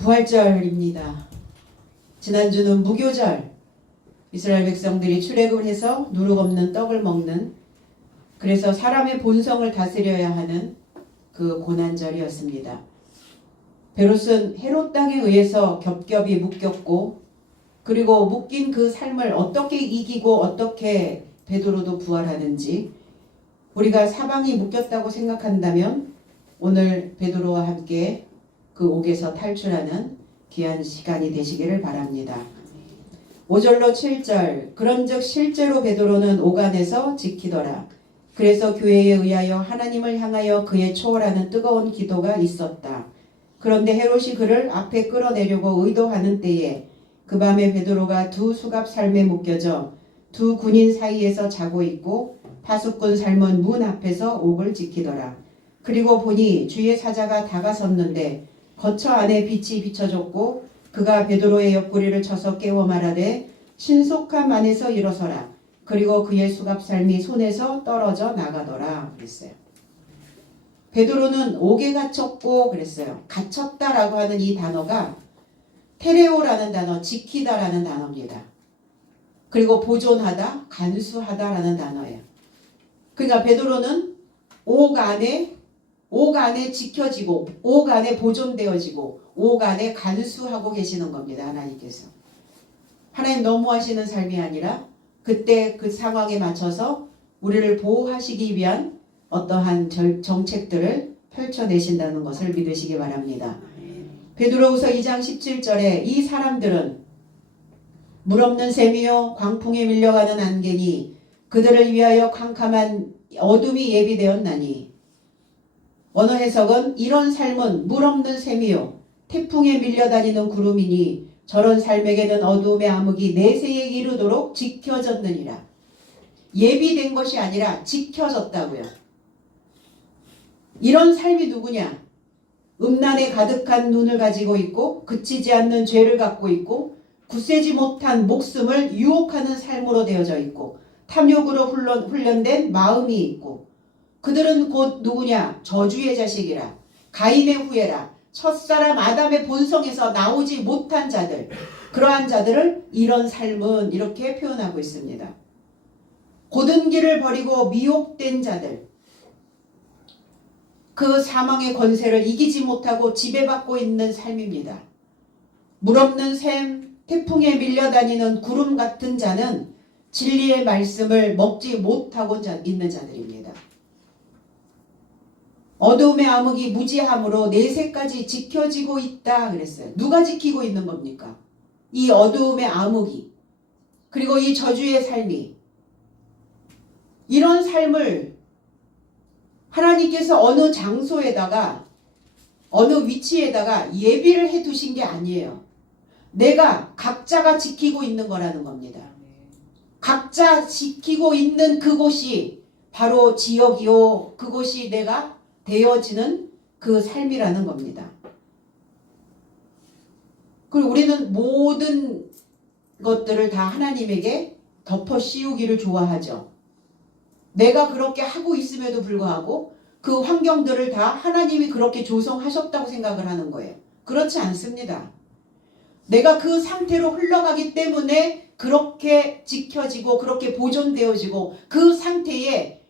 부활절입니다. 지난주는 무교절, 이스라엘 백성들이 출애굽을 해서 누룩 없는 떡을 먹는, 그래서 사람의 본성을 다스려야 하는 그 고난절이었습니다. 베롯은 헤롯 땅에 의해서 겹겹이 묶였고, 그리고 묶인 그 삶을 어떻게 이기고 어떻게 베드로도 부활하는지, 우리가 사방이 묶였다고 생각한다면 오늘 베드로와 함께 그 옥에서 탈출하는 귀한 시간이 되시기를 바랍니다. 5절로 7절, 그런즉 실제로 베드로는 옥 안에서 지키더라. 그래서 교회에 의하여 하나님을 향하여 그의 초월하는 뜨거운 기도가 있었다. 그런데 헤롯이 그를 앞에 끌어내려고 의도하는 때에 그 밤에 베드로가 두 수갑 삶에 묶여져 두 군인 사이에서 자고 있고 파수꾼 삶은 문 앞에서 옥을 지키더라. 그리고 보니 주의 사자가 다가섰는데 거처 안에 빛이 비춰졌고 그가 베드로의 옆구리를 쳐서 깨워 말하되 신속함 안에서 일어서라. 그리고 그의 수갑살미 손에서 떨어져 나가더라 그랬어요. 베드로는 옥에 갇혔고 그랬어요. 갇혔다라고 하는 이 단어가 테레오라는 단어, 지키다라는 단어입니다. 그리고 보존하다, 간수하다라는 단어예요. 그러니까 베드로는 옥 안에 지켜지고 옥 안에 보존되어지고 옥 안에 간수하고 계시는 겁니다. 하나님께서. 하나님 너무하시는 삶이 아니라 그때 그 상황에 맞춰서 우리를 보호하시기 위한 어떠한 정책들을 펼쳐내신다는 것을 믿으시기 바랍니다. 베드로후서 2장 17절에 이 사람들은 물 없는 샘이요 광풍에 밀려가는 안개니 그들을 위하여 캄캄한 어둠이 예비되었나니, 어느 해석은 이런 삶은 물 없는 샘이요 태풍에 밀려다니는 구름이니 저런 삶에게는 어두움의 암흑이 내세에 이르도록 지켜졌느니라. 예비된 것이 아니라 지켜졌다고요. 이런 삶이 누구냐? 음란에 가득한 눈을 가지고 있고 그치지 않는 죄를 갖고 있고 굳세지 못한 목숨을 유혹하는 삶으로 되어져 있고 탐욕으로 훈련된 마음이 있고, 그들은 곧 누구냐? 저주의 자식이라, 가인의 후예라, 첫사람 아담의 본성에서 나오지 못한 자들, 그러한 자들을 이런 삶은 이렇게 표현하고 있습니다. 고든 길을 버리고 미혹된 자들, 그 사망의 권세를 이기지 못하고 지배받고 있는 삶입니다. 물 없는 샘, 태풍에 밀려다니는 구름 같은 자는 진리의 말씀을 먹지 못하고 있는 자들입니다. 어두움의 암흑이 무지함으로 내세까지 지켜지고 있다 그랬어요. 누가 지키고 있는 겁니까? 이 어두움의 암흑이, 그리고 이 저주의 삶이. 이런 삶을 하나님께서 어느 장소에다가 어느 위치에다가 예비를 해 두신 게 아니에요. 내가 각자가 지키고 있는 거라는 겁니다. 각자 지키고 있는 그곳이 바로 지역이요, 그곳이 내가 되어지는 그 삶이라는 겁니다. 그리고 우리는 모든 것들을 다 하나님에게 덮어 씌우기를 좋아하죠. 내가 그렇게 하고 있음에도 불구하고 그 환경들을 다 하나님이 그렇게 조성하셨다고 생각을 하는 거예요. 그렇지 않습니다. 내가 그 상태로 흘러가기 때문에 그렇게 지켜지고 그렇게 보존되어지고, 그 상태에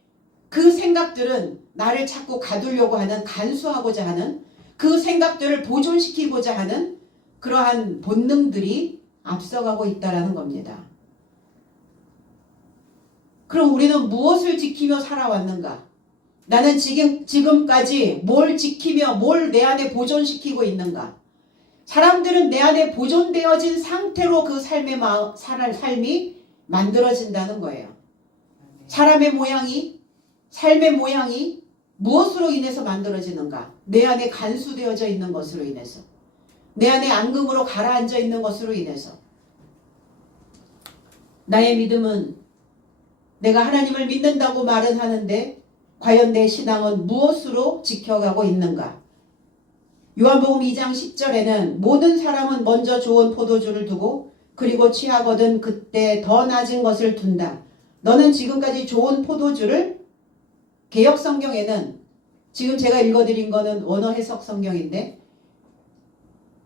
그 생각들은 나를 자꾸 가두려고 하는, 간수하고자 하는, 그 생각들을 보존시키고자 하는 그러한 본능들이 앞서가고 있다는 겁니다. 그럼 우리는 무엇을 지키며 살아왔는가? 나는 지금까지 뭘 지키며 뭘 내 안에 보존시키고 있는가? 사람들은 내 안에 보존되어진 상태로 그 삶이 만들어진다는 거예요. 사람의 모양이, 삶의 모양이 무엇으로 인해서 만들어지는가? 내 안에 간수되어져 있는 것으로 인해서, 내 안에 앙금으로 가라앉아 있는 것으로 인해서. 나의 믿음은, 내가 하나님을 믿는다고 말은 하는데 과연 내 신앙은 무엇으로 지켜가고 있는가? 요한복음 2장 10절에는 모든 사람은 먼저 좋은 포도주를 두고 그리고 취하거든 그때 더 낮은 것을 둔다. 너는 지금까지 좋은 포도주를, 개역성경에는, 지금 제가 읽어드린 거는 원어 해석 성경인데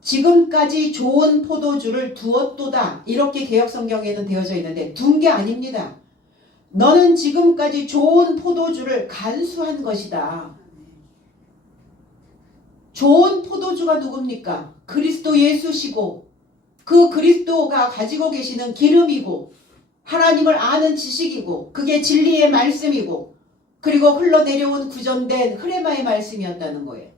지금까지 좋은 포도주를 두었도다. 이렇게 개역성경에는 되어져 있는데 둔 게 아닙니다. 너는 지금까지 좋은 포도주를 간수한 것이다. 좋은 포도주가 누굽니까? 그리스도 예수시고 그 그리스도가 가지고 계시는 기름이고 하나님을 아는 지식이고 그게 진리의 말씀이고 그리고 흘러내려온 구전된 흐레마의 말씀이었다는 거예요.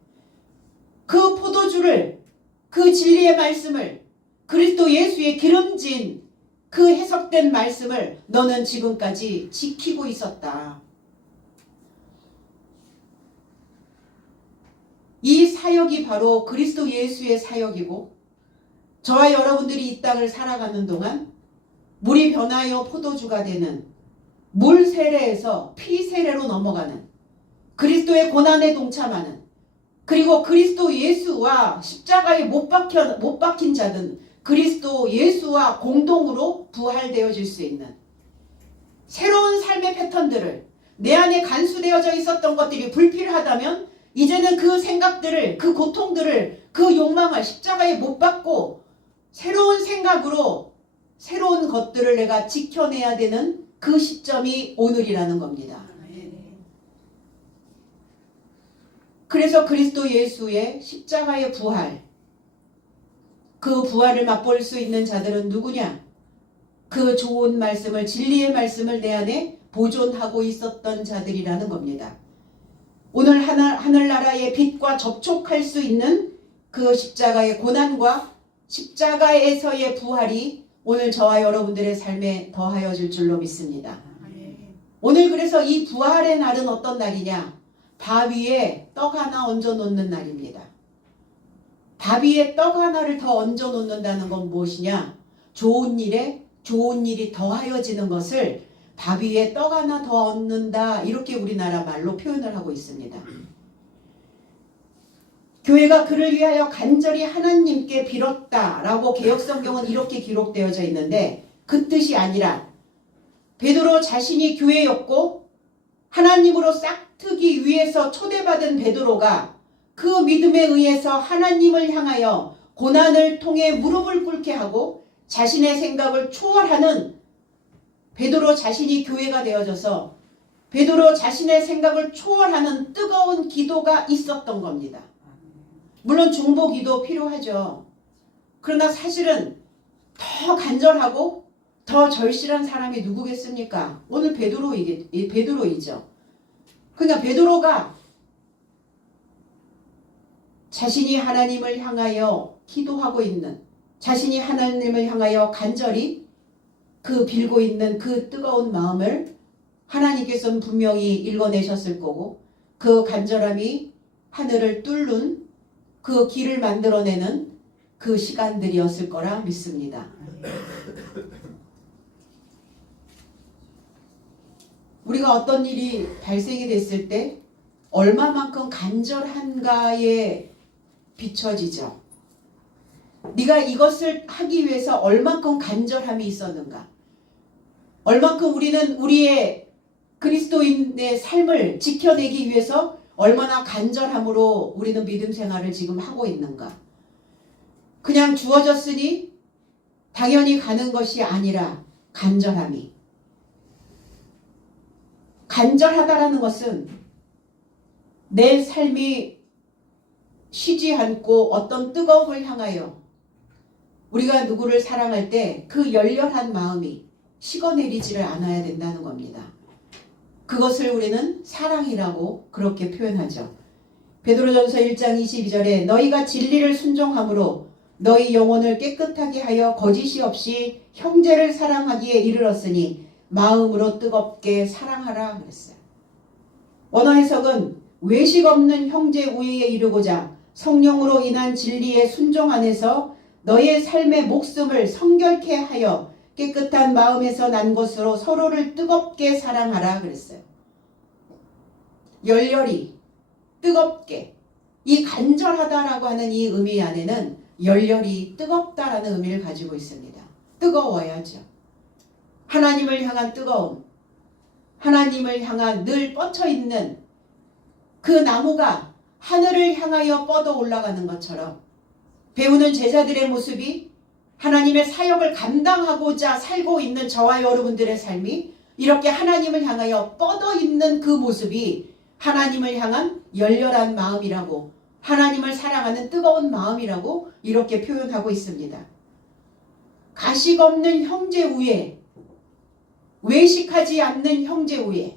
그 포도주를 그 진리의 말씀을 그리스도 예수의 기름진 그 해석된 말씀을 너는 지금까지 지키고 있었다. 이 사역이 바로 그리스도 예수의 사역이고 저와 여러분들이 이 땅을 살아가는 동안 물이 변하여 포도주가 되는 물 세례에서 피 세례로 넘어가는 그리스도의 고난에 동참하는 그리고 그리스도 예수와 십자가에 못 박힌 자든 그리스도 예수와 공동으로 부활되어질 수 있는 새로운 삶의 패턴들을 내 안에 간수되어져 있었던 것들이 불필요하다면 이제는 그 생각들을 그 고통들을 그 욕망을 십자가에 못 박고 새로운 생각으로 새로운 것들을 내가 지켜내야 되는 그 시점이 오늘이라는 겁니다. 그래서 그리스도 예수의 십자가의 부활, 그 부활을 맛볼 수 있는 자들은 누구냐? 그 좋은 말씀을 진리의 말씀을 내 안에 보존하고 있었던 자들이라는 겁니다. 오늘 하늘나라의 빛과 접촉할 수 있는 그 십자가의 고난과 십자가에서의 부활이 오늘 저와 여러분들의 삶에 더하여질 줄로 믿습니다. 오늘 그래서 이 부활의 날은 어떤 날이냐? 밥 위에 떡 하나 얹어 놓는 날입니다. 밥 위에 떡 하나를 더 얹어 놓는다는 건 무엇이냐? 좋은 일에 좋은 일이 더하여지는 것을 밥 위에 떡 하나 더 얹는다. 이렇게 우리나라 말로 표현을 하고 있습니다. 교회가 그를 위하여 간절히 하나님께 빌었다라고 개역성경은 이렇게 기록되어져 있는데 그 뜻이 아니라 베드로 자신이 교회였고 하나님으로 싹트기 위해서 초대받은 베드로가 그 믿음에 의해서 하나님을 향하여 고난을 통해 무릎을 꿇게 하고 자신의 생각을 초월하는 베드로 자신이 교회가 되어져서 베드로 자신의 생각을 초월하는 뜨거운 기도가 있었던 겁니다. 물론 중보기도 필요하죠. 그러나 사실은 더 간절하고 더 절실한 사람이 누구겠습니까? 오늘 베드로이죠. 그러니까 베드로가 자신이 하나님을 향하여 기도하고 있는 자신이 하나님을 향하여 간절히 그 빌고 있는 그 뜨거운 마음을 하나님께서는 분명히 읽어내셨을 거고 그 간절함이 하늘을 뚫는 그 길을 만들어내는 그 시간들이었을 거라 믿습니다. 우리가 어떤 일이 발생이 됐을 때 얼마만큼 간절한가에 비춰지죠. 네가 이것을 하기 위해서 얼만큼 간절함이 있었는가. 얼만큼 우리는 우리의 그리스도인의 삶을 지켜내기 위해서 얼마나 간절함으로 우리는 믿음 생활을 지금 하고 있는가. 그냥 주어졌으니 당연히 가는 것이 아니라 간절함이. 간절하다라는 것은 내 삶이 쉬지 않고 어떤 뜨거움을 향하여 우리가 누구를 사랑할 때 그 열렬한 마음이 식어내리지를 않아야 된다는 겁니다. 그것을 우리는 사랑이라고 그렇게 표현하죠. 베드로전서 1장 22절에 너희가 진리를 순종함으로 너희 영혼을 깨끗하게 하여 거짓이 없이 형제를 사랑하기에 이르렀으니 마음으로 뜨겁게 사랑하라 그랬어요. 원어 해석은 외식 없는 형제 우애에 이르고자 성령으로 인한 진리의 순종 안에서 너의 삶의 목숨을 성결케 하여 깨끗한 마음에서 난 것으로 서로를 뜨겁게 사랑하라 그랬어요. 열렬히 뜨겁게 이 간절하다라고 하는 이 의미 안에는 열렬히 뜨겁다라는 의미를 가지고 있습니다. 뜨거워야죠. 하나님을 향한 뜨거움, 하나님을 향한 늘 뻗쳐있는 그 나무가 하늘을 향하여 뻗어 올라가는 것처럼 배우는 제자들의 모습이 하나님의 사역을 감당하고자 살고 있는 저와 여러분들의 삶이 이렇게 하나님을 향하여 뻗어 있는 그 모습이 하나님을 향한 열렬한 마음이라고, 하나님을 사랑하는 뜨거운 마음이라고 이렇게 표현하고 있습니다. 가식 없는 형제 우애, 외식하지 않는 형제 우애,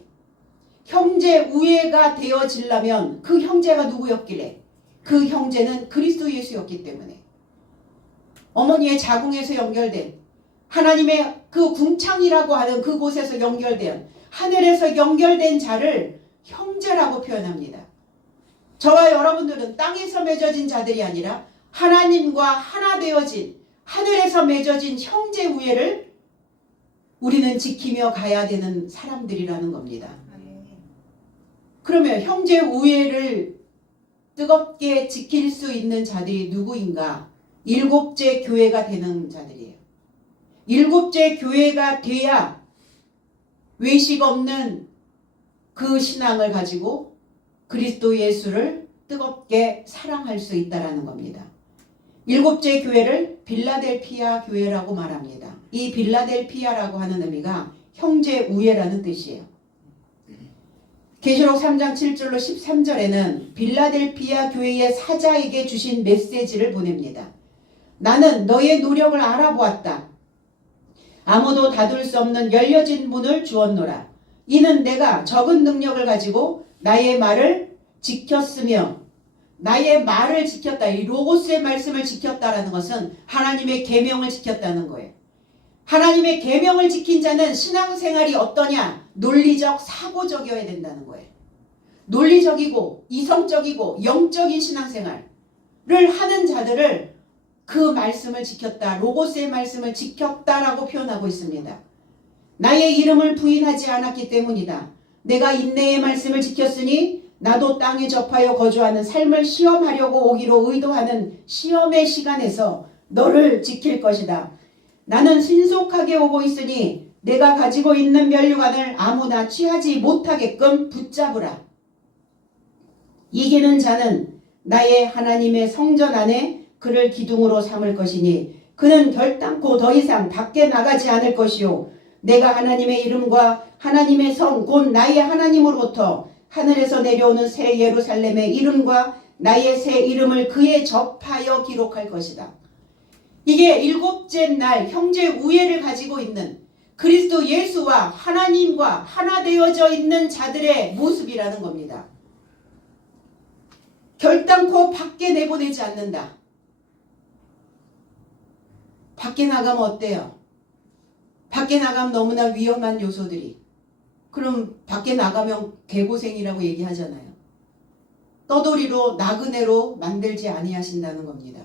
형제 우애가 되어지려면 그 형제가 누구였길래? 그 형제는 그리스도 예수였기 때문에 어머니의 자궁에서 연결된 하나님의 그 궁창이라고 하는 그곳에서 연결된 하늘에서 연결된 자를 형제라고 표현합니다. 저와 여러분들은 땅에서 맺어진 자들이 아니라 하나님과 하나 되어진 하늘에서 맺어진 형제 우애를 우리는 지키며 가야 되는 사람들이라는 겁니다. 그러면 형제 우애를 뜨겁게 지킬 수 있는 자들이 누구인가? 일곱째 교회가 되는 자들이에요. 일곱째 교회가 돼야 외식 없는 그 신앙을 가지고 그리스도 예수를 뜨겁게 사랑할 수 있다는 겁니다. 일곱째 교회를 빌라델피아 교회라고 말합니다. 이 빌라델피아라고 하는 의미가 형제 우애라는 뜻이에요. 계시록 3장 7절로 13절에는 빌라델피아 교회의 사자에게 주신 메시지를 보냅니다. 나는 너의 노력을 알아보았다. 아무도 닫을 수 없는 열려진 문을 주었노라. 이는 내가 적은 능력을 가지고 나의 말을 지켰으며, 나의 말을 지켰다. 이 로고스의 말씀을 지켰다라는 것은 하나님의 계명을 지켰다는 거예요. 하나님의 계명을 지킨 자는 신앙생활이 어떠냐? 논리적, 사고적이어야 된다는 거예요. 논리적이고 이성적이고 영적인 신앙생활을 하는 자들을 그 말씀을 지켰다. 로고스의 말씀을 지켰다라고 표현하고 있습니다. 나의 이름을 부인하지 않았기 때문이다. 내가 인내의 말씀을 지켰으니 나도 땅에 접하여 거주하는 삶을 시험하려고 오기로 의도하는 시험의 시간에서 너를 지킬 것이다. 나는 신속하게 오고 있으니 내가 가지고 있는 면류관을 아무나 취하지 못하게끔 붙잡으라. 이기는 자는 나의 하나님의 성전 안에 그를 기둥으로 삼을 것이니 그는 결단코 더 이상 밖에 나가지 않을 것이요 내가 하나님의 이름과 하나님의 성 곧 나의 하나님으로부터 하늘에서 내려오는 새 예루살렘의 이름과 나의 새 이름을 그에 접하여 기록할 것이다. 이게 일곱째 날 형제 우애를 가지고 있는 그리스도 예수와 하나님과 하나 되어져 있는 자들의 모습이라는 겁니다. 결단코 밖에 내보내지 않는다. 밖에 나가면 어때요? 밖에 나가면 너무나 위험한 요소들이. 그럼 밖에 나가면 개고생이라고 얘기하잖아요. 떠돌이로 나그네로 만들지 아니하신다는 겁니다.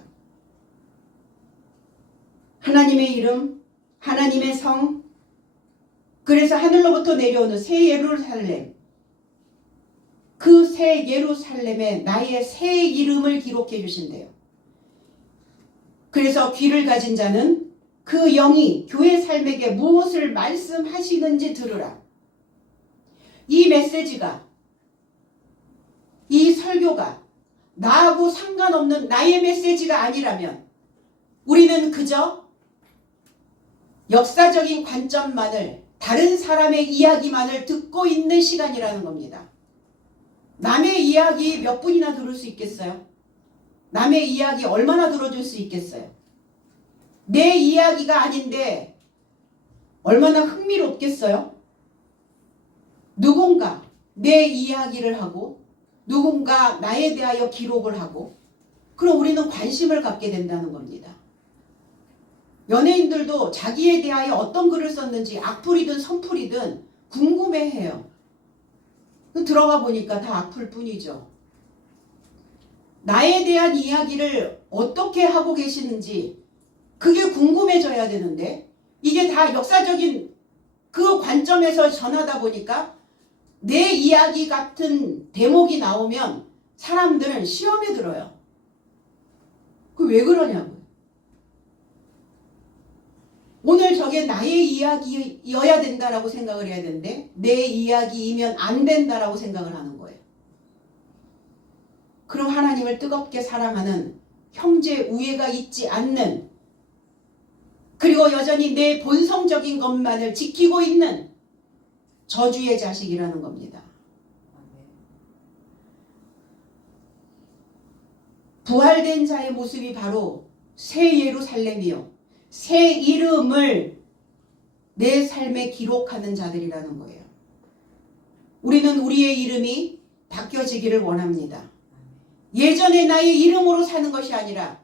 하나님의 이름, 하나님의 성, 그래서 하늘로부터 내려오는 새 예루살렘, 그 새 예루살렘에 나의 새 이름을 기록해 주신대요. 그래서 귀를 가진 자는 그 영이 교회 삶에게 무엇을 말씀하시는지 들으라. 이 메시지가, 이 설교가 나하고 상관없는 나의 메시지가 아니라면 우리는 그저 역사적인 관점만을, 다른 사람의 이야기만을 듣고 있는 시간이라는 겁니다. 남의 이야기 몇 분이나 들을 수 있겠어요? 남의 이야기 얼마나 들어줄 수 있겠어요? 내 이야기가 아닌데 얼마나 흥미롭겠어요? 누군가 내 이야기를 하고 누군가 나에 대하여 기록을 하고, 그럼 우리는 관심을 갖게 된다는 겁니다. 연예인들도 자기에 대하여 어떤 글을 썼는지 악플이든 선플이든 궁금해해요. 들어가 보니까 다 악플 뿐이죠. 나에 대한 이야기를 어떻게 하고 계시는지 그게 궁금해져야 되는데, 이게 다 역사적인 그 관점에서 전하다 보니까 내 이야기 같은 대목이 나오면 사람들은 시험에 들어요. 그 왜 그러냐고요. 오늘 저게 나의 이야기여야 된다라고 생각을 해야 되는데 내 이야기이면 안 된다라고 생각을 하는 거예요. 그럼 하나님을 뜨겁게 사랑하는 형제 우애가 있지 않는, 그리고 여전히 내 본성적인 것만을 지키고 있는 저주의 자식이라는 겁니다. 부활된 자의 모습이 바로 새 예루살렘이요, 새 이름을 내 삶에 기록하는 자들이라는 거예요. 우리는 우리의 이름이 바뀌어지기를 원합니다. 예전의 나의 이름으로 사는 것이 아니라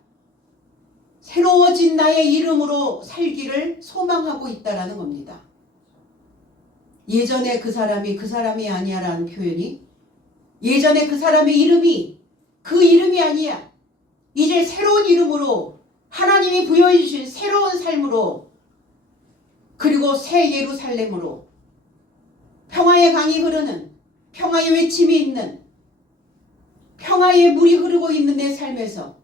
새로워진 나의 이름으로 살기를 소망하고 있다라는 겁니다. 예전에 그 사람이 아니야라는 표현이, 예전에 그 사람의 이름이 그 이름이 아니야. 이제 새로운 이름으로, 하나님이 부여해 주신 새로운 삶으로, 그리고 새 예루살렘으로, 평화의 강이 흐르는, 평화의 외침이 있는, 평화의 물이 흐르고 있는 내 삶에서,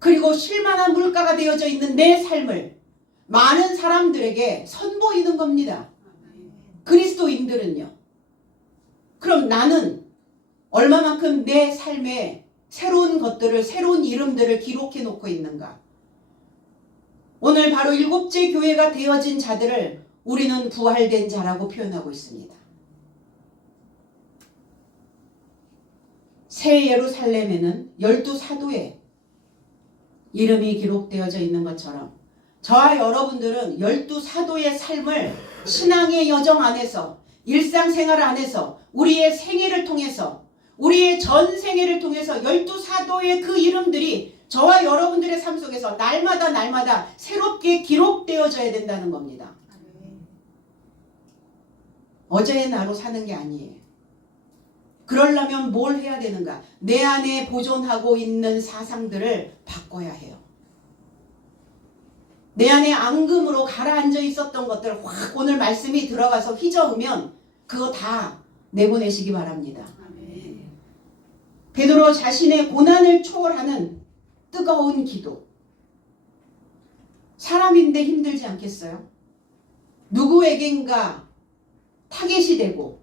그리고 쉴만한 물가가 되어져 있는 내 삶을 많은 사람들에게 선보이는 겁니다. 그리스도인들은요. 그럼 나는 얼마만큼 내 삶에 새로운 것들을, 새로운 이름들을 기록해 놓고 있는가? 오늘 바로 7째 교회가 되어진 자들을 우리는 부활된 자라고 표현하고 있습니다. 새 예루살렘에는 12사도의 이름이 기록되어져 있는 것처럼 저와 여러분들은 12사도의 삶을 신앙의 여정 안에서, 일상생활 안에서, 우리의 생애를 통해서, 우리의 전생애를 통해서 12사도의 그 이름들이 저와 여러분들의 삶 속에서 날마다 새롭게 기록되어져야 된다는 겁니다. 어제의 나로 사는 게 아니에요. 그러려면 뭘 해야 되는가? 내 안에 보존하고 있는 사상들을 바꿔야 해요. 내 안에 앙금으로 가라앉아 있었던 것들 확 오늘 말씀이 들어가서 휘저으면 그거 다 내보내시기 바랍니다. 베드로 자신의 고난을 초월하는 뜨거운 기도. 사람인데 힘들지 않겠어요? 누구에겐가 타겟이 되고,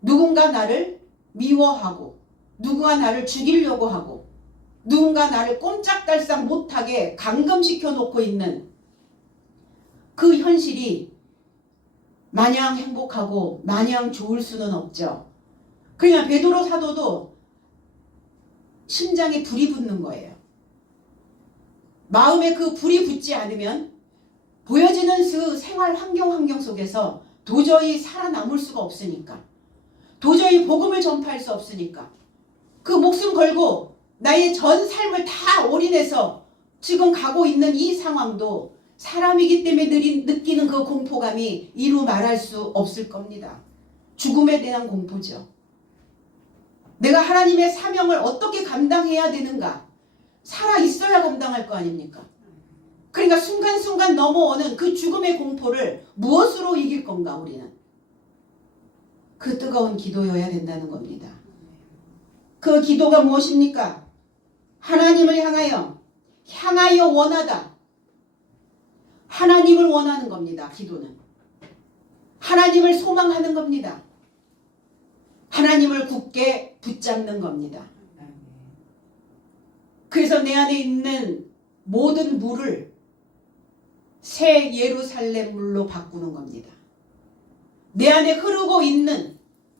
누군가 나를 미워하고, 누군가 나를 죽이려고 하고, 누군가 나를 꼼짝달싹 못하게 감금시켜 놓고 있는 그 현실이 마냥 행복하고 마냥 좋을 수는 없죠. 그러니까 베드로 사도도 심장에 불이 붙는 거예요. 마음에 그 불이 붙지 않으면 보여지는 그 생활 환경 속에서 도저히 살아남을 수가 없으니까, 도저히 복음을 전파할 수 없으니까 그 목숨 걸고 나의 전 삶을 다 올인해서 지금 가고 있는 이 상황도 사람이기 때문에 느끼는 그 공포감이 이루 말할 수 없을 겁니다. 죽음에 대한 공포죠. 내가 하나님의 사명을 어떻게 감당해야 되는가? 살아 있어야 감당할 거 아닙니까? 그러니까 순간순간 넘어오는 그 죽음의 공포를 무엇으로 이길 건가, 우리는? 그 뜨거운 기도여야 된다는 겁니다. 그 기도가 무엇입니까? 하나님을 향하여 원하다. 하나님을 원하는 겁니다. 기도는. 하나님을 소망하는 겁니다. 하나님을 굳게 붙잡는 겁니다. 그래서 내 안에 있는 모든 물을 새 예루살렘 물로 바꾸는 겁니다. 내 안에 흐르고 있는,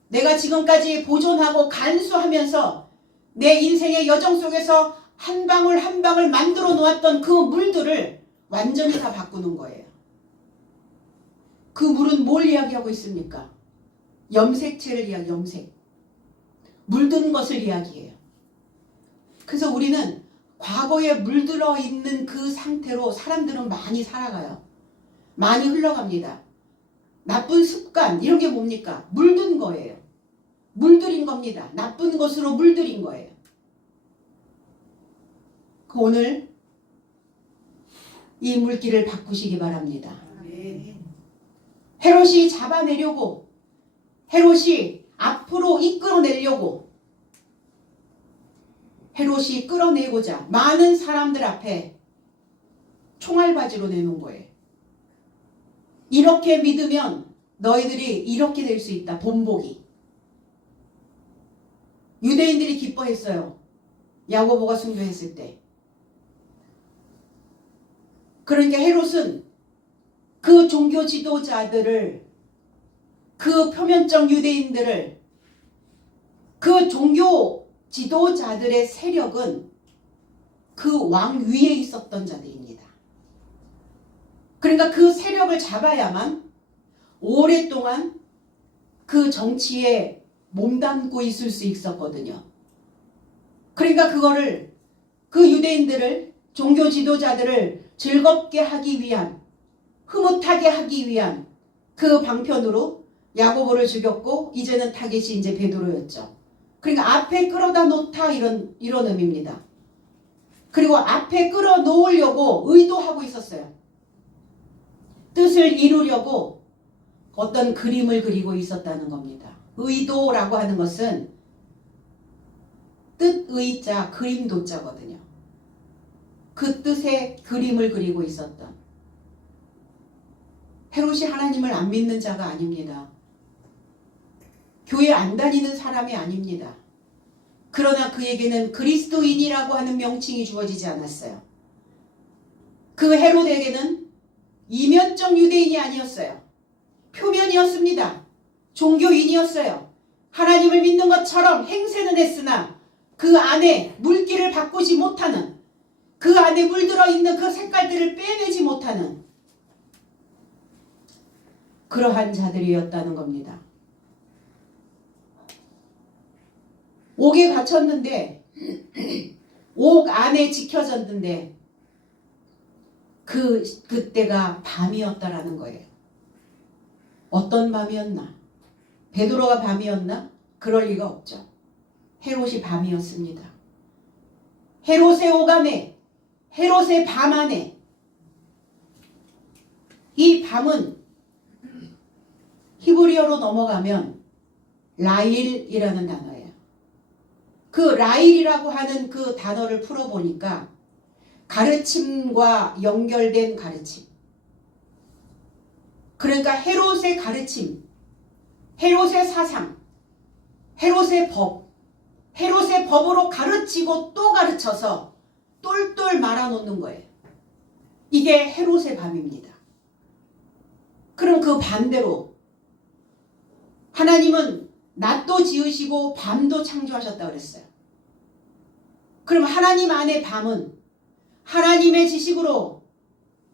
내가 지금까지 보존하고 간수하면서 내 인생의 여정 속에서 한 방울 한 방울 만들어 놓았던 그 물들을 완전히 다 바꾸는 거예요. 그 물은 뭘 이야기하고 있습니까? 염색체를 염색. 물든 것을 이야기해요. 그래서 우리는 과거에 물들어 있는 그 상태로 사람들은 많이 살아가요. 많이 흘러갑니다. 나쁜 습관, 이런 게 뭡니까? 물든 거예요. 물들인 겁니다. 나쁜 것으로 물들인 거예요. 오늘 이 물기를 바꾸시기 바랍니다. 헤롯이 잡아내려고, 헤롯이 앞으로 이끌어내려고, 헤롯이 끌어내고자 많은 사람들 앞에 총알바지로 내놓은 거예요. 이렇게 믿으면 너희들이 이렇게 될 수 있다. 본보기. 유대인들이 기뻐했어요. 야고보가 순교했을 때. 그러니까 헤롯은 그 종교 지도자들을, 그 표면적 유대인들을, 그 종교 지도자들의 세력은 그 왕 위에 있었던 자들입니다. 그러니까 그 세력을 잡아야만 오랫동안 그 정치에 몸담고 있을 수 있었거든요. 그러니까 그거를, 그 유대인들을, 종교 지도자들을 즐겁게 하기 위한, 흐뭇하게 하기 위한 그 방편으로 야고보를 죽였고, 이제는 타겟이 이제 베드로였죠. 그러니까 앞에 끌어다 놓다, 이런 의미입니다. 그리고 앞에 끌어놓으려고 의도하고 있었어요. 뜻을 이루려고 어떤 그림을 그리고 있었다는 겁니다. 의도라고 하는 것은 뜻의자, 그림도자거든요. 그 뜻의 그림을 그리고 있었던. 헤롯이 하나님을 안 믿는 자가 아닙니다. 교회 안 다니는 사람이 아닙니다. 그러나 그에게는 그리스도인이라고 하는 명칭이 주어지지 않았어요. 그 헤롯에게는 이면적 유대인이 아니었어요. 표면이었습니다. 종교인이었어요. 하나님을 믿는 것처럼 행세는 했으나 그 안에 물기를 바꾸지 못하는, 그 안에 물들어 있는 그 색깔들을 빼내지 못하는 그러한 자들이었다는 겁니다. 옥에 갇혔는데, 옥 안에 지켜졌는데 그때가 밤이었다라는 거예요. 어떤 밤이었나? 베드로가 밤이었나? 그럴 리가 없죠. 헤롯이 밤이었습니다. 헤롯의 옥 안에, 헤롯의 밤 안에, 이 밤은 히브리어로 넘어가면 라일이라는 단어예요. 그 라일이라고 하는 그 단어를 풀어보니까 가르침과 연결된 가르침. 그러니까 헤롯의 가르침, 헤롯의 사상, 헤롯의 법, 헤롯의 법으로 가르치고 또 가르쳐서 똘똘 말아놓는 거예요. 이게 헤롯의 밤입니다. 그럼 그 반대로 하나님은 낮도 지으시고 밤도 창조하셨다고 그랬어요. 그럼 하나님 안의 밤은 하나님의 지식으로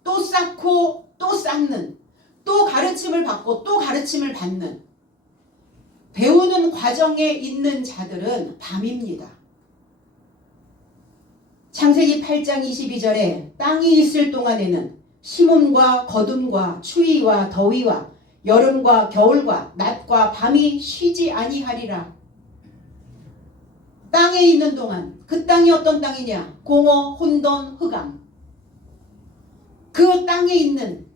또 쌓고 또 쌓는, 또 가르침을 받고 또 가르침을 받는, 배우는 과정에 있는 자들은 밤입니다. 창세기 8장 22절에 땅이 있을 동안에는 심음과 거둠과 추위와 더위와 여름과 겨울과 낮과 밤이 쉬지 아니하리라. 땅에 있는 동안, 그 땅이 어떤 땅이냐? 공허, 혼돈, 흑암. 그 땅에 있는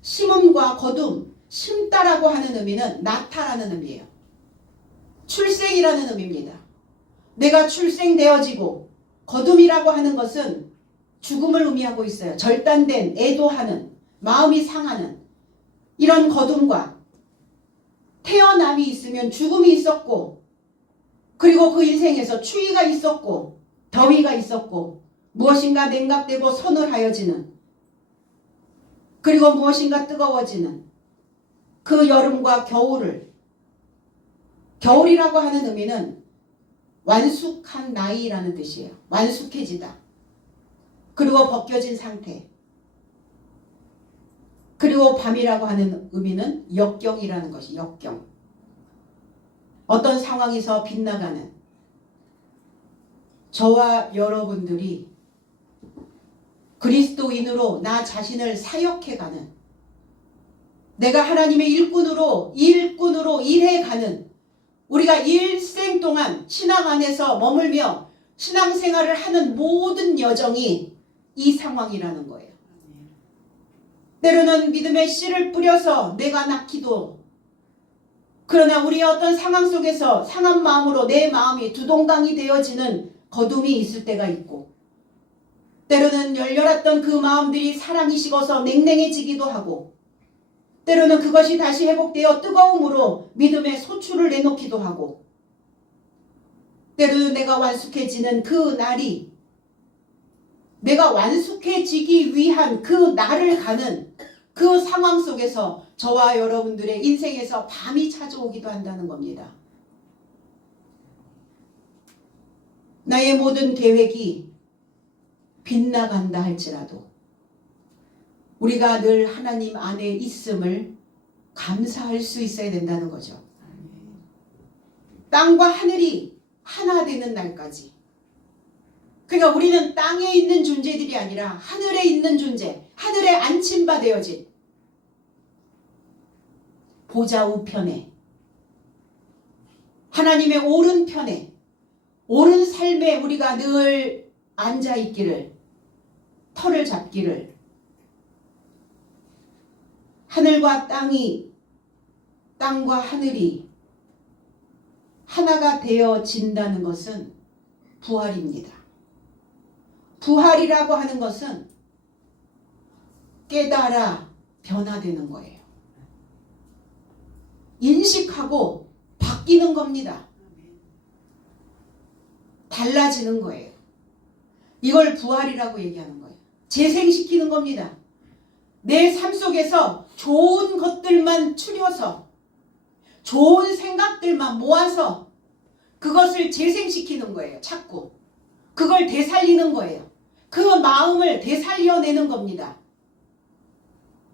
심음과 거둠, 심다라고 하는 의미는 나타라는 의미예요. 출생이라는 의미입니다. 내가 출생되어지고, 거둠이라고 하는 것은 죽음을 의미하고 있어요. 절단된, 애도하는, 마음이 상하는 이런 거둠과, 태어남이 있으면 죽음이 있었고, 그리고 그 인생에서 추위가 있었고 더위가 있었고, 무엇인가 냉각되고 서늘하여지는, 그리고 무엇인가 뜨거워지는 그 여름과 겨울을, 겨울이라고 하는 의미는 완숙한 나이라는 뜻이에요. 완숙해지다. 그리고 벗겨진 상태. 그리고 밤이라고 하는 의미는 역경이라는 것이, 역경. 어떤 상황에서 빗나가는, 저와 여러분들이 그리스도인으로 나 자신을 사역해가는, 내가 하나님의 일꾼으로 일해가는, 우리가 일생 동안 신앙 안에서 머물며 신앙생활을 하는 모든 여정이 이 상황이라는 거예요. 때로는 믿음의 씨를 뿌려서 내가 낳기도, 그러나 우리의 어떤 상황 속에서 상한 마음으로 내 마음이 두동강이 되어지는 거둠이 있을 때가 있고, 때로는 열렬했던 그 마음들이 사랑이 식어서 냉랭해지기도 하고, 때로는 그것이 다시 회복되어 뜨거움으로 믿음의 소출을 내놓기도 하고, 때로는 내가 완숙해지는 그 날이 내가 완숙해지기 위한 그 나를 가는 그 상황 속에서 저와 여러분들의 인생에서 밤이 찾아오기도 한다는 겁니다. 나의 모든 계획이 빗나간다 할지라도 우리가 늘 하나님 안에 있음을 감사할 수 있어야 된다는 거죠. 땅과 하늘이 하나 되는 날까지. 그러니까 우리는 땅에 있는 존재들이 아니라 하늘에 있는 존재, 하늘에 안침바 되어진 보좌 우편에, 하나님의 오른편에, 옳은 삶에 우리가 늘 앉아있기를, 터를 잡기를, 하늘과 땅과 하늘이 하나가 되어진다는 것은 부활입니다. 부활이라고 하는 것은 깨달아 변화되는 거예요. 인식하고 바뀌는 겁니다. 달라지는 거예요. 이걸 부활이라고 얘기하는 거예요. 재생시키는 겁니다. 내 삶 속에서 좋은 것들만 추려서 좋은 생각들만 모아서 그것을 재생시키는 거예요. 자꾸. 그걸 되살리는 거예요. 그 마음을 되살려내는 겁니다.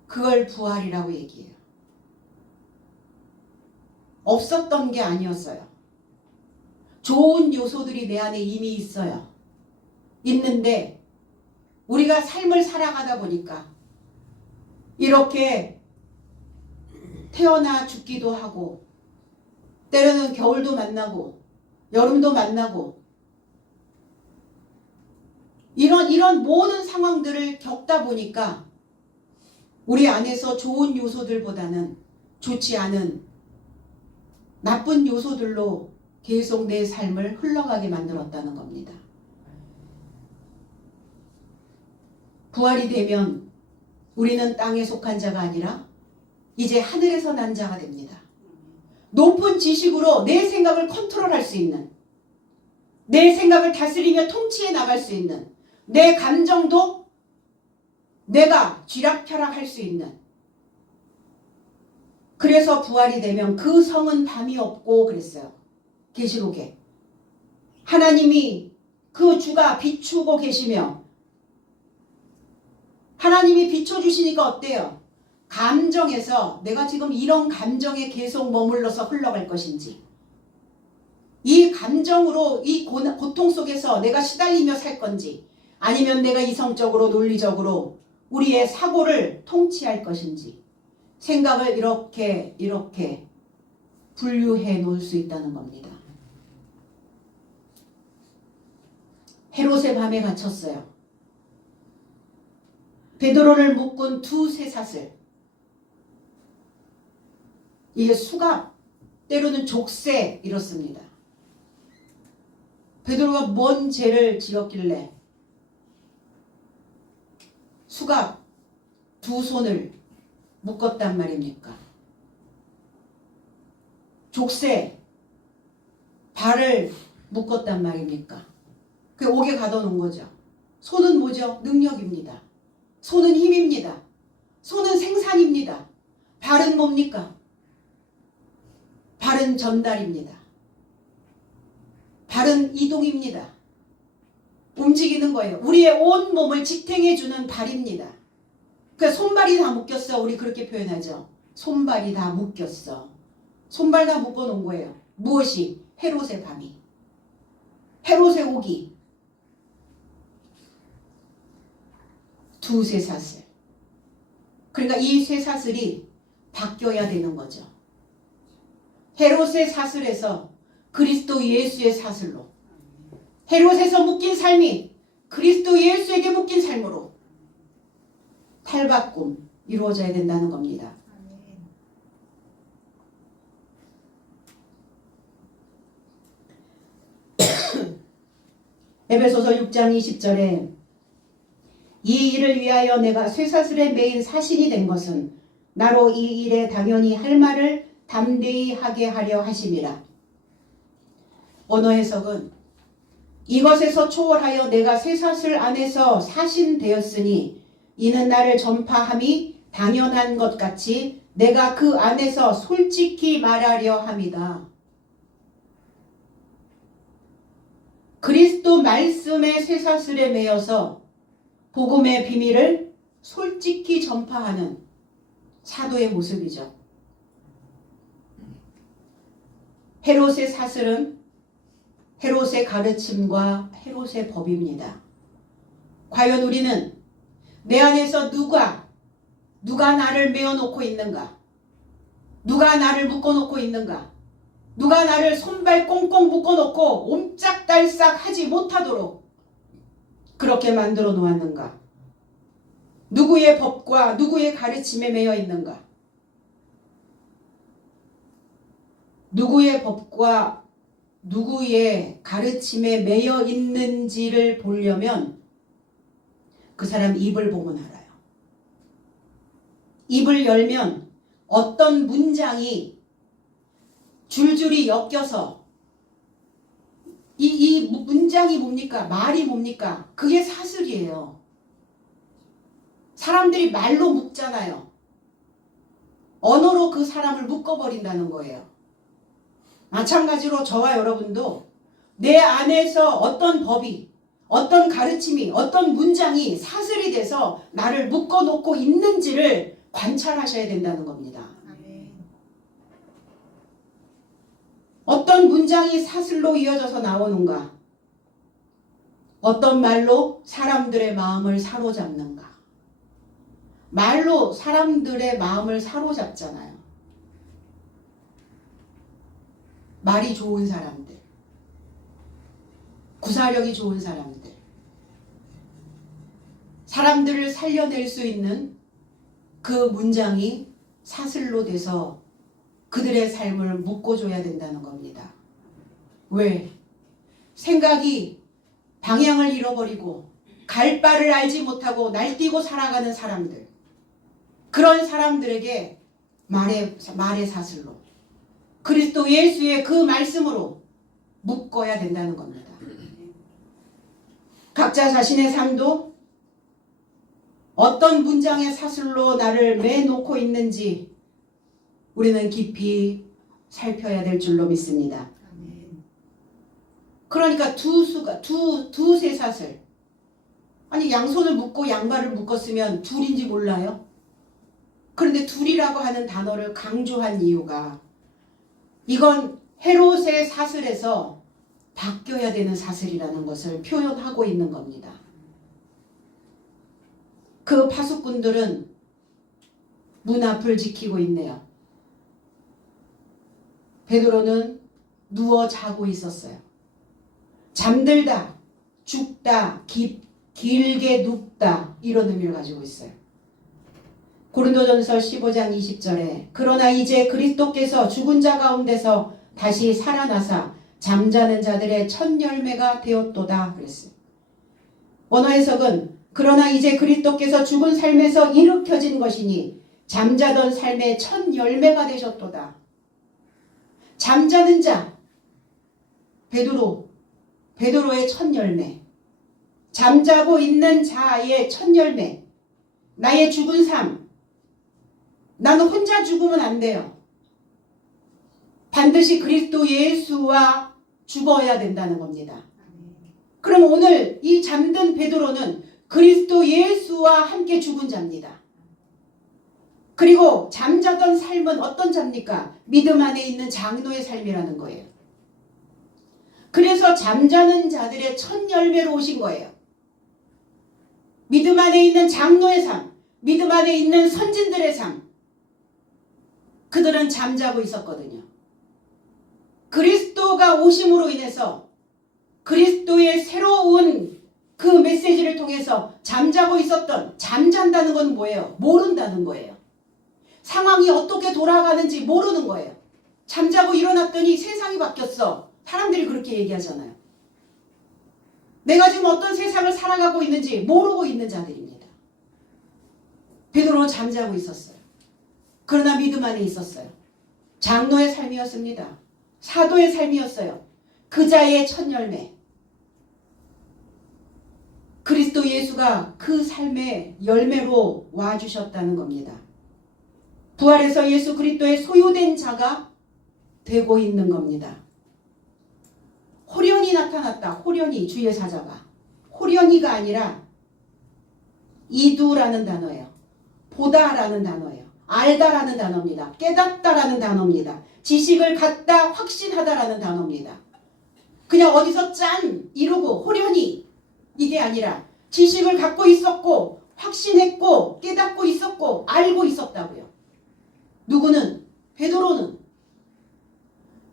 그걸 부활이라고 얘기해요. 없었던 게 아니었어요. 좋은 요소들이 내 안에 이미 있어요. 있는데 우리가 삶을 살아가다 보니까 이렇게 태어나 죽기도 하고 때로는 겨울도 만나고 여름도 만나고 이런 모든 상황들을 겪다 보니까 우리 안에서 좋은 요소들보다는 좋지 않은 나쁜 요소들로 계속 내 삶을 흘러가게 만들었다는 겁니다. 부활이 되면 우리는 땅에 속한 자가 아니라 이제 하늘에서 난 자가 됩니다. 높은 지식으로 내 생각을 컨트롤할 수 있는, 내 생각을 다스리며 통치해 나갈 수 있는, 내 감정도 내가 쥐락펴락할 수 있는. 그래서 부활이 되면 그 성은 밤이 없고 그랬어요. 계시록에 하나님이 그 주가 비추고 계시며 하나님이 비춰주시니까 어때요? 감정에서 내가 지금 이런 감정에 계속 머물러서 흘러갈 것인지, 이 감정으로 이 고통 속에서 내가 시달리며 살 건지, 아니면 내가 이성적으로 논리적으로 우리의 사고를 통치할 것인지 생각을 이렇게 분류해 놓을 수 있다는 겁니다. 헤롯의 밤에 갇혔어요. 베드로를 묶은 두 쇠사슬, 이게 수갑, 때로는 족쇄 이렇습니다. 베드로가 뭔 죄를 지었길래 수갑 두 손을 묶었단 말입니까? 족쇄 발을 묶었단 말입니까? 그 옥에 가둬놓은 거죠. 손은 뭐죠? 능력입니다. 손은 힘입니다. 손은 생산입니다. 발은 뭡니까? 발은 전달입니다. 발은 이동입니다. 움직이는 거예요. 우리의 온 몸을 지탱해주는 발입니다. 그러니까 손발이 다 묶였어. 우리 그렇게 표현하죠. 손발이 다 묶였어. 손발 다 묶어놓은 거예요. 무엇이? 헤롯의 밤이. 헤롯의 옥이. 두 쇠사슬. 그러니까 이 쇠사슬이 바뀌어야 되는 거죠. 헤롯의 사슬에서 그리스도 예수의 사슬로, 헤롯에서 묶인 삶이 그리스도 예수에게 묶인 삶으로 탈바꿈 이루어져야 된다는 겁니다. 에베소서 6장 20절에 이 일을 위하여 내가 쇠사슬에 매인 사신이 된 것은 나로 이 일에 당연히 할 말을 담대히 하게 하려 하심이라. 언어 해석은 이것에서 초월하여 내가 쇠사슬 안에서 사신되었으니 이는 나를 전파함이 당연한 것 같이 내가 그 안에서 솔직히 말하려 함이다. 그리스도 말씀의 쇠사슬에 매여서 복음의 비밀을 솔직히 전파하는 사도의 모습이죠. 헤롯의 사슬은 헤롯의 가르침과 헤롯의 법입니다. 과연 우리는 내 안에서 누가 나를 메어놓고 있는가? 누가 나를 묶어놓고 있는가? 누가 나를 손발 꽁꽁 묶어놓고 옴짝달싹 하지 못하도록 그렇게 만들어 놓았는가? 누구의 법과 누구의 가르침에 매여 있는가? 누구의 법과 누구의 가르침에 매여 있는지를 보려면 그 사람 입을 보면 알아요. 입을 열면 어떤 문장이 줄줄이 엮여서 이 문장이 뭡니까? 말이 뭡니까? 그게 사슬이에요. 사람들이 말로 묶잖아요. 언어로 그 사람을 묶어버린다는 거예요. 마찬가지로 저와 여러분도 내 안에서 어떤 법이, 어떤 가르침이, 어떤 문장이 사슬이 돼서 나를 묶어놓고 있는지를 관찰하셔야 된다는 겁니다. 어떤 문장이 사슬로 이어져서 나오는가? 어떤 말로 사람들의 마음을 사로잡는가? 말로 사람들의 마음을 사로잡잖아요. 말이 좋은 사람들, 구사력이 좋은 사람들, 사람들을 살려낼 수 있는 그 문장이 사슬로 돼서 그들의 삶을 묶어줘야 된다는 겁니다. 왜? 생각이 방향을 잃어버리고 갈 바를 알지 못하고 날뛰고 살아가는 사람들, 그런 사람들에게 말의 사슬로 그리스도 예수의 그 말씀으로 묶어야 된다는 겁니다. 각자 자신의 삶도 어떤 문장의 사슬로 나를 매놓고 있는지 우리는 깊이 살펴야 될 줄로 믿습니다. 그러니까 두세 사슬. 아니 양손을 묶고 양발을 묶었으면 둘인지 몰라요? 그런데 둘이라고 하는 단어를 강조한 이유가 이건 헤롯의 사슬에서 바뀌어야 되는 사슬이라는 것을 표현하고 있는 겁니다. 그 파수꾼들은 문 앞을 지키고 있네요. 베드로는 누워 자고 있었어요. 잠들다, 죽다, 길게 눕다 이런 의미를 가지고 있어요. 고린도전서 15장 20절에 그러나 이제 그리스도께서 죽은 자 가운데서 다시 살아나사 잠자는 자들의 첫 열매가 되었도다 그랬어요. 원어 해석은 그러나 이제 그리스도께서 죽은 삶에서 일으켜진 것이니 잠자던 삶의 첫 열매가 되셨도다. 잠자는 자, 베드로의 첫 열매, 잠자고 있는 자의 첫 열매, 나의 죽은 삶, 나는 혼자 죽으면 안 돼요. 반드시 그리스도 예수와 죽어야 된다는 겁니다. 그럼 오늘 이 잠든 베드로는 그리스도 예수와 함께 죽은 자입니다. 그리고 잠자던 삶은 어떤 자입니까? 믿음 안에 있는 장로의 삶이라는 거예요. 그래서 잠자는 자들의 첫 열매로 오신 거예요. 믿음 안에 있는 장로의 삶, 믿음 안에 있는 선진들의 삶, 그들은 잠자고 있었거든요. 그리스도가 오심으로 인해서 그리스도의 새로운 그 메시지를 통해서 잠자고 있었던, 잠잔다는 건 뭐예요? 모른다는 거예요. 상황이 어떻게 돌아가는지 모르는 거예요. 잠자고 일어났더니 세상이 바뀌었어. 사람들이 그렇게 얘기하잖아요. 내가 지금 어떤 세상을 살아가고 있는지 모르고 있는 자들입니다. 베드로는 잠자고 있었어요. 그러나 믿음 안에 있었어요. 장로의 삶이었습니다. 사도의 삶이었어요. 그 자의 첫 열매. 그리스도 예수가 그 삶의 열매로 와주셨다는 겁니다. 부활해서 예수 그리스도의 소유된 자가 되고 있는 겁니다. 호련히 나타났다. 호련히, 주의 사자가. 호련히가 아니라 이두라는 단어예요. 보다라는 단어예요. 알다라는 단어입니다. 깨닫다라는 단어입니다. 지식을 갖다 확신하다라는 단어입니다. 그냥 어디서 짠 이루고 호련히 이게 아니라 지식을 갖고 있었고 확신했고 깨닫고 있었고 알고 있었다고요. 누구는? 베드로는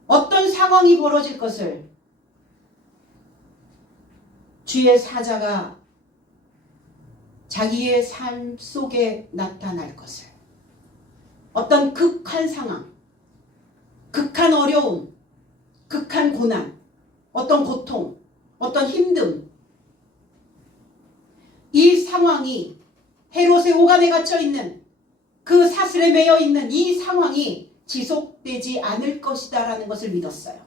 어떤 상황이 벌어질 것을 주의 사자가 자기의 삶 속에 나타날 것을, 어떤 극한 상황, 극한 어려움, 극한 고난, 어떤 고통, 어떤 힘듦, 이 상황이 헤롯의 오간에 갇혀있는 그 사슬에 매여있는 이 상황이 지속되지 않을 것이다 라는 것을 믿었어요.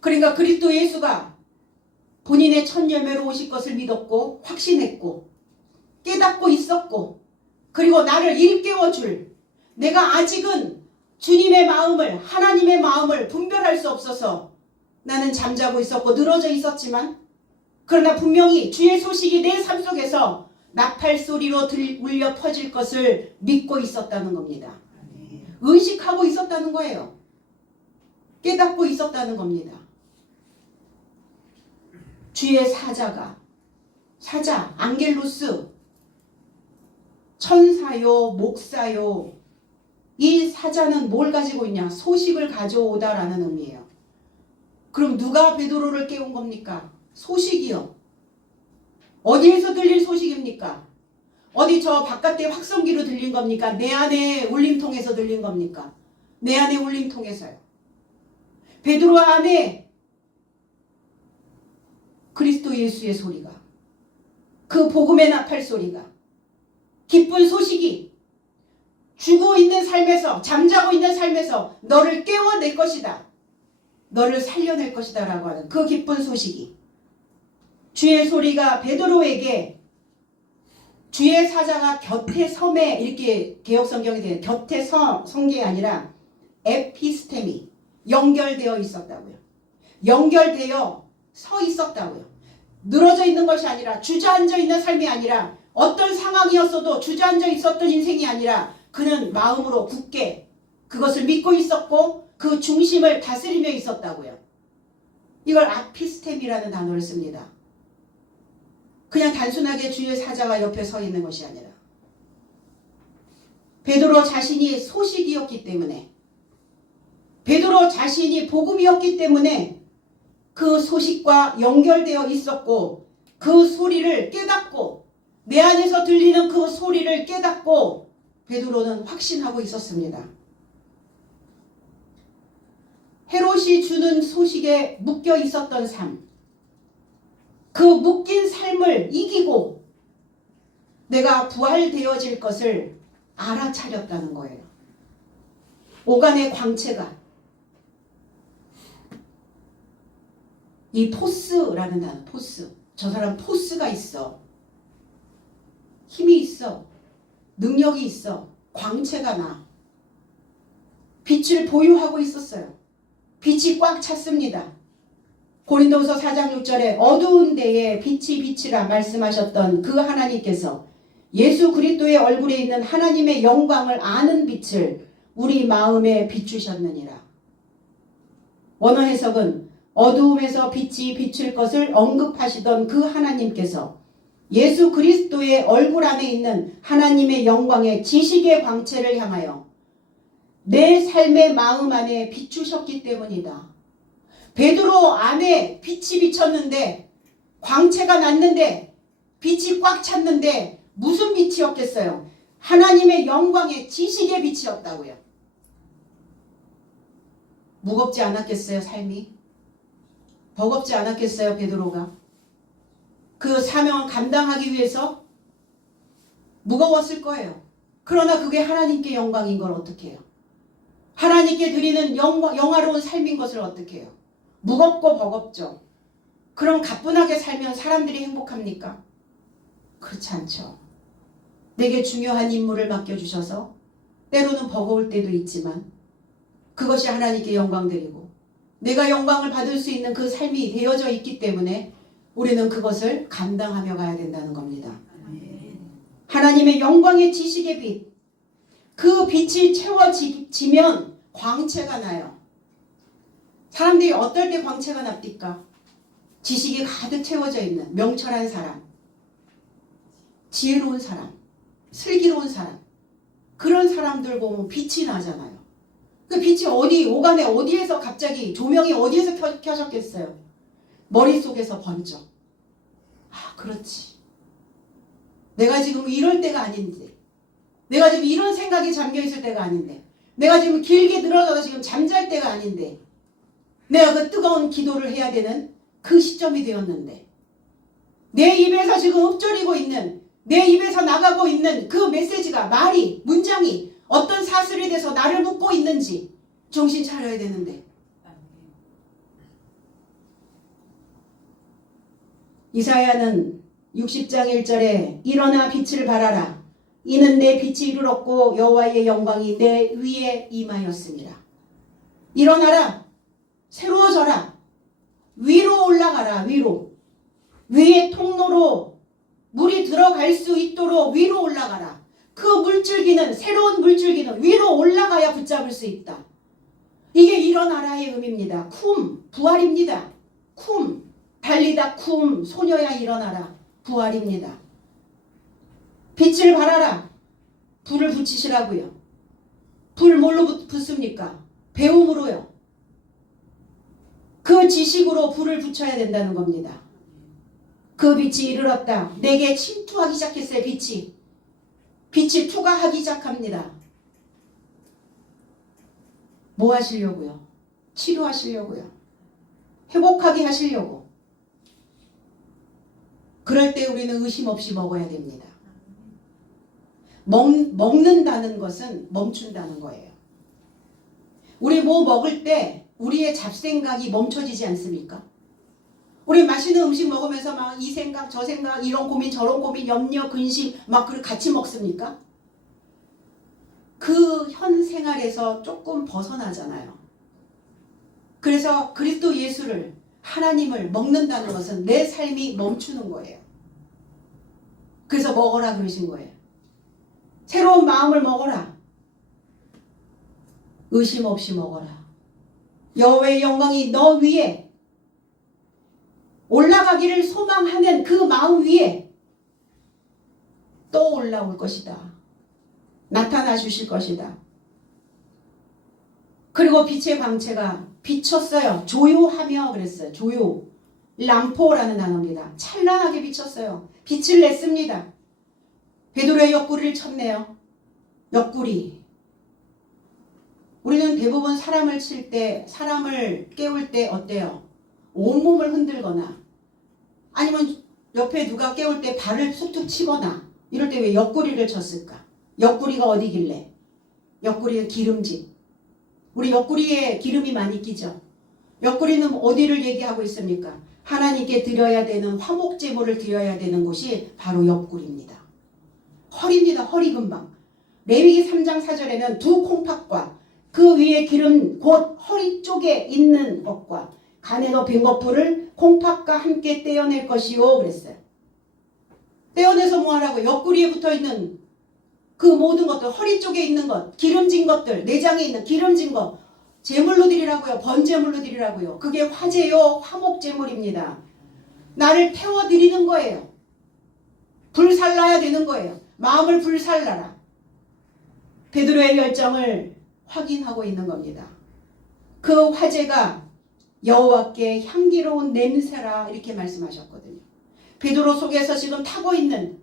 그러니까 그리스도 예수가 본인의 첫 열매로 오실 것을 믿었고 확신했고 깨닫고 있었고, 그리고 나를 일깨워줄, 내가 아직은 주님의 마음을, 하나님의 마음을 분별할 수 없어서 나는 잠자고 있었고 늘어져 있었지만, 그러나 분명히 주의 소식이 내 삶 속에서 나팔 소리로 울려 퍼질 것을 믿고 있었다는 겁니다. 의식하고 있었다는 거예요. 깨닫고 있었다는 겁니다. 주의 사자가, 사자, 앙겔로스, 천사요, 목사요, 이 사자는 뭘 가지고 있냐? 소식을 가져오다라는 의미예요. 그럼 누가 베드로를 깨운 겁니까? 소식이요. 어디에서 들린 소식입니까? 어디 저 바깥에 확성기로 들린 겁니까? 내 안에 울림통에서 들린 겁니까? 내 안에 울림통에서요. 베드로 안에 그리스도 예수의 소리가, 그 복음의 나팔 소리가, 기쁜 소식이 죽어 있는 삶에서, 잠자고 있는 삶에서 너를 깨워낼 것이다, 너를 살려낼 것이다 라고 하는 그 기쁜 소식이, 주의 소리가 베드로에게, 주의 사자가 곁에 섬에, 이렇게 개역성경이 되는 곁에 선 게 아니라 에피스테미, 연결되어 있었다고요. 연결되어 서 있었다고요. 늘어져 있는 것이 아니라, 주저앉아 있는 삶이 아니라, 어떤 상황이었어도 주저앉아 있었던 인생이 아니라 그는 마음으로 굳게 그것을 믿고 있었고 그 중심을 다스리며 있었다고요. 이걸 아피스템이라는 단어를 씁니다. 그냥 단순하게 주의 사자가 옆에 서 있는 것이 아니라, 베드로 자신이 소식이었기 때문에, 베드로 자신이 복음이었기 때문에 그 소식과 연결되어 있었고, 그 소리를 깨닫고, 내 안에서 들리는 그 소리를 깨닫고 베드로는 확신하고 있었습니다. 헤롯이 주는 소식에 묶여 있었던 삶, 그 묶인 삶을 이기고 내가 부활되어질 것을 알아차렸다는 거예요. 오간의 광채가, 이 포스라는 단어, 포스. 저 사람 포스가 있어. 힘이 있어. 능력이 있어. 광채가 나. 빛을 보유하고 있었어요. 빛이 꽉 찼습니다. 고린도후서 4장 6절에 어두운 데에 빛이 비치라 말씀하셨던 그 하나님께서 예수 그리스도의 얼굴에 있는 하나님의 영광을 아는 빛을 우리 마음에 비추셨느니라. 원어 해석은 어두움에서 빛이 비출 것을 언급하시던 그 하나님께서 예수 그리스도의 얼굴 안에 있는 하나님의 영광의 지식의 광채를 향하여 내 삶의 마음 안에 비추셨기 때문이다. 베드로 안에 빛이 비쳤는데, 광채가 났는데, 빛이 꽉 찼는데 무슨 빛이었겠어요? 하나님의 영광의 지식의 빛이었다고요. 무겁지 않았겠어요, 삶이? 버겁지 않았겠어요, 베드로가? 그 사명을 감당하기 위해서 무거웠을 거예요. 그러나 그게 하나님께 영광인 걸 어떻게 해요? 하나님께 드리는 영화로운 삶인 것을 어떻게 해요? 무겁고 버겁죠. 그럼 가뿐하게 살면 사람들이 행복합니까? 그렇지 않죠. 내게 중요한 임무를 맡겨주셔서 때로는 버거울 때도 있지만 그것이 하나님께 영광드리고 내가 영광을 받을 수 있는 그 삶이 되어져 있기 때문에 우리는 그것을 감당하며 가야 된다는 겁니다. 하나님의 영광의 지식의 빛, 그 빛이 채워지면 광채가 나요. 사람들이 어떨 때 광채가 납니까? 지식이 가득 채워져 있는 명철한 사람, 지혜로운 사람, 슬기로운 사람, 그런 사람들 보면 빛이 나잖아요. 그 빛이 오간에 어디에서 갑자기 조명이 어디에서 켜졌겠어요? 머릿속에서 번쩍. 아, 그렇지. 내가 지금 이럴 때가 아닌데, 내가 지금 이런 생각에 잠겨있을 때가 아닌데, 내가 지금 길게 늘어져서 지금 잠잘 때가 아닌데, 내가 그 뜨거운 기도를 해야 되는 그 시점이 되었는데, 내 입에서 지금 읊조리고 있는, 내 입에서 나가고 있는 그 메시지가, 말이, 문장이 어떤 사슬이 돼서 나를 묶고 있는지 정신 차려야 되는데, 이사야는 60장 1절에 일어나 빛을 발하라. 이는 내 빛이 이르렀고 여호와의 영광이 내 위에 임하였습니다. 일어나라. 새로워져라. 위로 올라가라. 위로. 위의 통로로 물이 들어갈 수 있도록 위로 올라가라. 그 물줄기는, 새로운 물줄기는 위로 올라가야 붙잡을 수 있다. 이게 일어나라의 의미입니다. 쿰, 부활입니다. 쿰, 달리다 쿰, 소녀야 일어나라. 부활입니다. 빛을 발하라. 불을 붙이시라고요. 불 뭘로 붙습니까? 배움으로요. 그 지식으로 불을 붙여야 된다는 겁니다. 그 빛이 이르렀다. 내게 침투하기 시작했어요. 빛이 투과하기 시작합니다. 뭐 하시려고요? 치료하시려고요. 회복하게 하시려고. 그럴 때 우리는 의심 없이 먹어야 됩니다. 먹는다는 것은 멈춘다는 거예요. 우리 뭐 먹을 때 우리의 잡생각이 멈춰지지 않습니까? 우리 맛있는 음식 먹으면서 막 이 생각 저 생각 이런 고민 저런 고민 염려 근심 막 같이 먹습니까? 그 현 생활에서 조금 벗어나잖아요. 그래서 그리스도 예수를 하나님을 먹는다는 것은 내 삶이 멈추는 거예요. 그래서 먹어라 그러신 거예요. 새로운 마음을 먹어라. 의심 없이 먹어라. 여호와의 영광이 너 위에 올라가기를 소망하는 그 마음 위에 또 올라올 것이다. 나타나 주실 것이다. 그리고 빛의 광채가 비쳤어요. 조요하며 그랬어요. 조요. 람포라는 단어입니다. 찬란하게 비쳤어요. 빛을 냈습니다. 베드로의 옆구리를 쳤네요. 옆구리. 우리는 대부분 사람을 칠 때, 사람을 깨울 때 어때요? 온몸을 흔들거나 아니면 옆에 누가 깨울 때 발을 툭툭 치거나 이럴 때 왜 옆구리를 쳤을까? 옆구리가 어디길래? 옆구리가 기름진. 우리 옆구리에 기름이 많이 끼죠. 옆구리는 어디를 얘기하고 있습니까? 하나님께 드려야 되는 화목제물을 드려야 되는 곳이 바로 옆구리입니다. 허리입니다. 허리 근방. 레위기 3장 4절에는 두 콩팥과 그 위에 기름 곧 허리 쪽에 있는 것과 간에 넣은 것풀을 콩팥과 함께 떼어낼 것이요 그랬어요. 떼어내서 뭐하라고? 옆구리에 붙어있는 그 모든 것들, 허리 쪽에 있는 것, 기름진 것들, 내장에 있는 기름진 것 제물로 드리라고요. 번제물로 드리라고요. 그게 화제요 화목제물입니다. 나를 태워드리는 거예요. 불살라야 되는 거예요. 마음을 불살라라. 베드로의 열정을 확인하고 있는 겁니다. 그 화제가 여호와께 향기로운 냄새라 이렇게 말씀하셨거든요. 베드로 속에서 지금 타고 있는,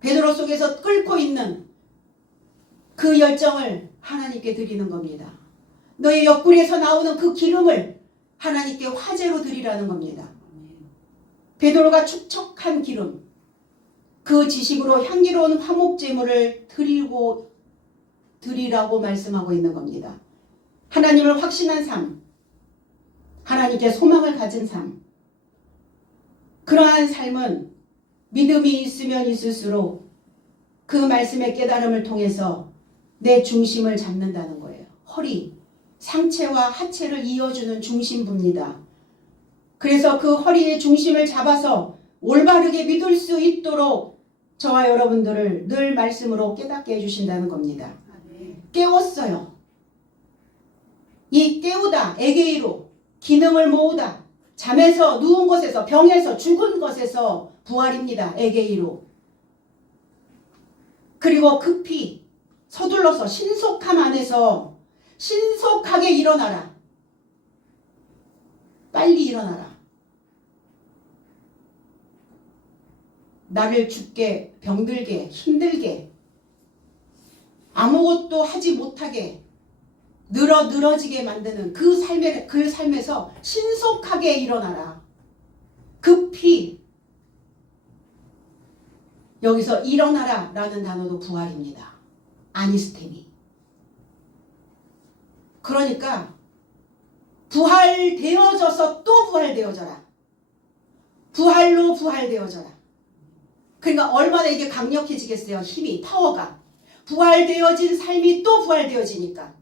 베드로 속에서 끓고 있는 그 열정을 하나님께 드리는 겁니다. 너의 옆구리에서 나오는 그 기름을 하나님께 화제로 드리라는 겁니다. 베드로가 축적한 기름, 그 지식으로 향기로운 화목제물을 드리라고 말씀하고 있는 겁니다. 하나님을 확신한 삶, 하나님께 소망을 가진 삶, 그러한 삶은 믿음이 있으면 있을수록 그 말씀의 깨달음을 통해서 내 중심을 잡는다는 거예요. 허리, 상체와 하체를 이어주는 중심부입니다. 그래서 그 허리의 중심을 잡아서 올바르게 믿을 수 있도록 저와 여러분들을 늘 말씀으로 깨닫게 해주신다는 겁니다. 깨웠어요. 이 깨우다, 에게이로 기능을 모으다. 잠에서 누운 것에서, 병에서, 죽은 것에서 부활입니다. 에게이로. 그리고 급히 서둘러서 신속함 안에서 신속하게 일어나라. 빨리 일어나라. 나를 죽게, 병들게, 힘들게, 아무것도 하지 못하게 늘어지게 만드는 그 삶에서 신속하게 일어나라. 급히. 여기서 일어나라 라는 단어도 부활입니다. 아니스테미. 그러니까 부활되어져서 또 부활되어져라. 부활로 부활되어져라. 그러니까 얼마나 이게 강력해지겠어요. 힘이, 파워가. 부활되어진 삶이 또 부활되어지니까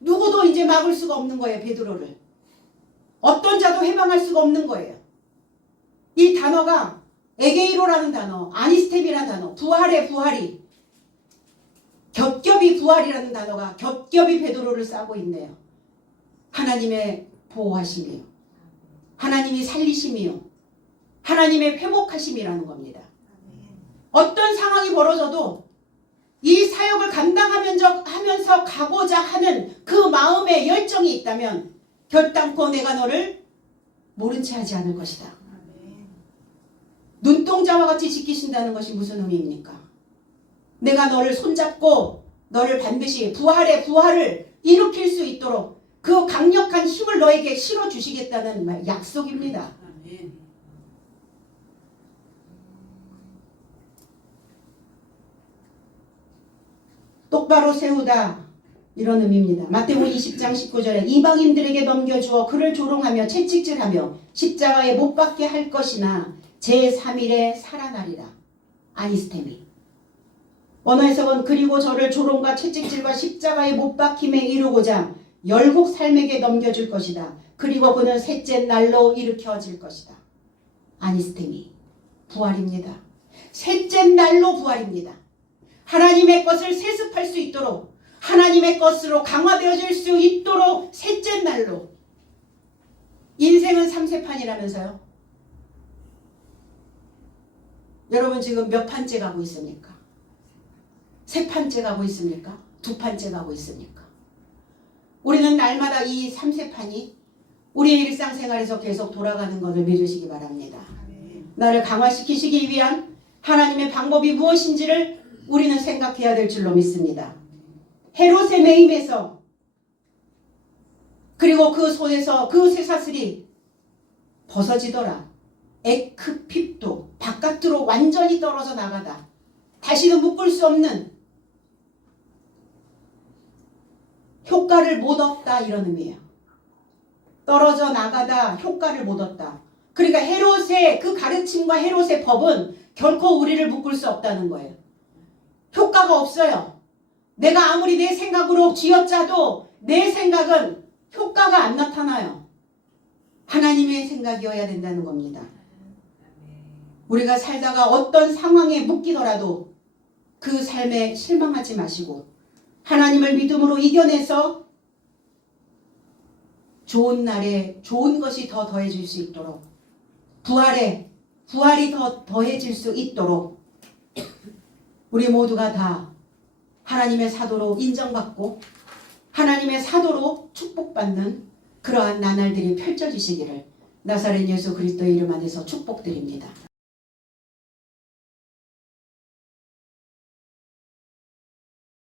누구도 이제 막을 수가 없는 거예요. 베드로를. 어떤 자도 해방할 수가 없는 거예요. 이 단어가 에게이로라는 단어, 아니스템이라는 단어, 부활의 부활이, 겹겹이 부활이라는 단어가 겹겹이 베드로를 싸고 있네요. 하나님의 보호하심이요, 하나님이 살리심이요, 하나님의 회복하심이라는 겁니다. 어떤 상황이 벌어져도 이 사역을 감당하면서 가고자 하는 그 마음의 열정이 있다면 결단코 내가 너를 모른 채 하지 않을 것이다. 눈동자와 같이 지키신다는 것이 무슨 의미입니까? 내가 너를 손잡고 너를 반드시 부활의 부활을 일으킬 수 있도록 그 강력한 힘을 너에게 실어주시겠다는 약속입니다. 똑바로 세우다, 이런 의미입니다. 마태복음 20장 19절에 이방인들에게 넘겨주어 그를 조롱하며 채찍질하며 십자가에 못 박게 할 것이나 제3일에 살아나리라. 아니스테미. 원어 해석은 그리고 저를 조롱과 채찍질과 십자가에 못 박힘에 이르고자 열국 삶에게 넘겨줄 것이다. 그리고 그는 셋째 날로 일으켜질 것이다. 아니스테미. 부활입니다. 셋째 날로 부활입니다. 하나님의 것을 세습할 수 있도록, 하나님의 것으로 강화되어질 수 있도록 셋째 날로. 인생은 3세판이라면서요. 여러분 지금 몇 판째 가고 있습니까? 3판째 가고 있습니까? 2판째 가고 있습니까? 우리는 날마다 이 3세판이 우리의 일상생활에서 계속 돌아가는 것을 믿으시기 바랍니다. 나를 강화시키시기 위한 하나님의 방법이 무엇인지를 우리는 생각해야 될 줄로 믿습니다. 헤롯의 매임에서, 그리고 그 손에서 그 쇠사슬이 벗어지더라. 에크핍도, 바깥으로 완전히 떨어져 나가다. 다시는 묶을 수 없는, 효과를 못 얻다, 이런 의미예요. 떨어져 나가다, 효과를 못 얻다. 그러니까 헤롯의 그 가르침과 헤롯의 법은 결코 우리를 묶을 수 없다는 거예요. 효과가 없어요. 내가 아무리 내 생각으로 쥐어짜도 내 생각은 효과가 안 나타나요. 하나님의 생각이어야 된다는 겁니다. 우리가 살다가 어떤 상황에 묶이더라도 그 삶에 실망하지 마시고 하나님을 믿음으로 이겨내서 좋은 날에 좋은 것이 더 더해질 수 있도록, 부활이 더 더해질 수 있도록 우리 모두가 다 하나님의 사도로 인정받고 하나님의 사도로 축복받는 그러한 나날들이 펼쳐지시기를 나사렛 예수 그리스도의 이름 안에서 축복드립니다.